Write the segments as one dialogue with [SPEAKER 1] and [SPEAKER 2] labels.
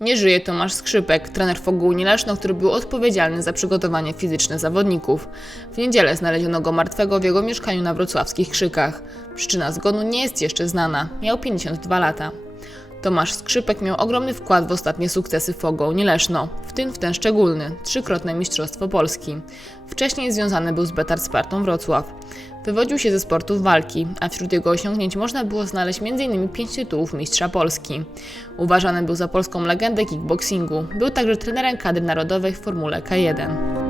[SPEAKER 1] Nie żyje Tomasz Skrzypek, trener Fogułni Leszno, który był odpowiedzialny za przygotowanie fizyczne zawodników. W niedzielę znaleziono go martwego w jego mieszkaniu na wrocławskich Krzykach. Przyczyna zgonu nie jest jeszcze znana. Miał 52 lata. Tomasz Skrzypek miał ogromny wkład w ostatnie sukcesy Fogołni Leszno, w tym w ten szczególny, trzykrotne Mistrzostwo Polski. Wcześniej związany był z Betar Spartą Wrocław. Wywodził się ze sportów walki, a wśród jego osiągnięć można było znaleźć m.in. pięć tytułów mistrza Polski. Uważany był za polską legendę kickboxingu. Był także trenerem kadry narodowej w Formule K1.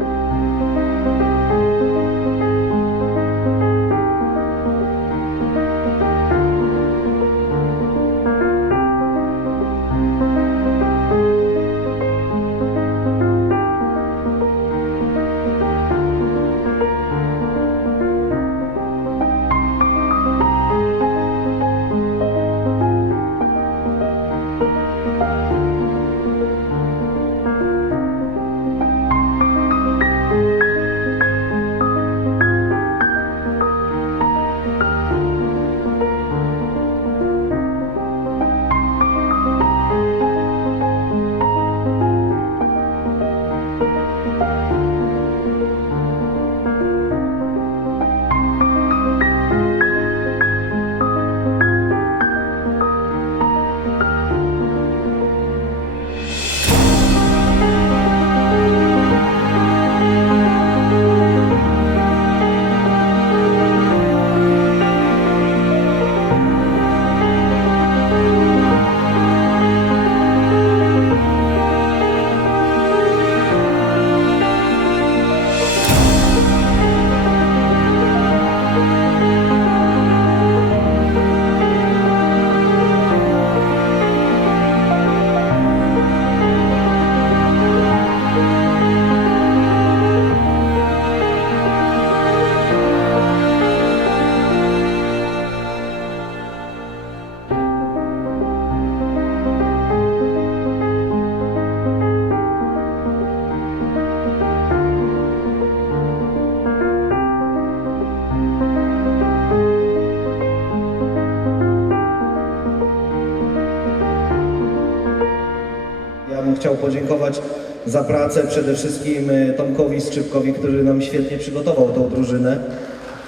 [SPEAKER 2] Chciał podziękować za pracę przede wszystkim e, Tomkowi Skrzypkowi, który nam świetnie przygotował tą drużynę.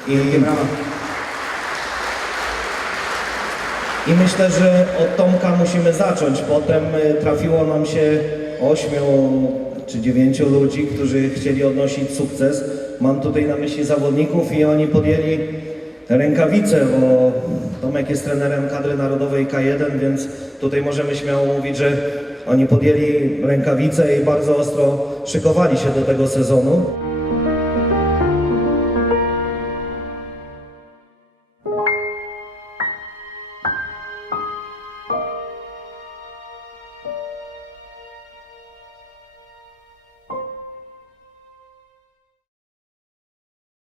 [SPEAKER 2] I, I myślę, że od Tomka musimy zacząć. Potem e, trafiło nam się ośmiu czy dziewięciu ludzi, którzy chcieli odnosić sukces. Mam tutaj na myśli zawodników i oni podjęli rękawice, bo Tomek jest trenerem kadry narodowej K1, więc tutaj możemy śmiało mówić, że oni podjęli rękawice i bardzo ostro szykowali się do tego sezonu.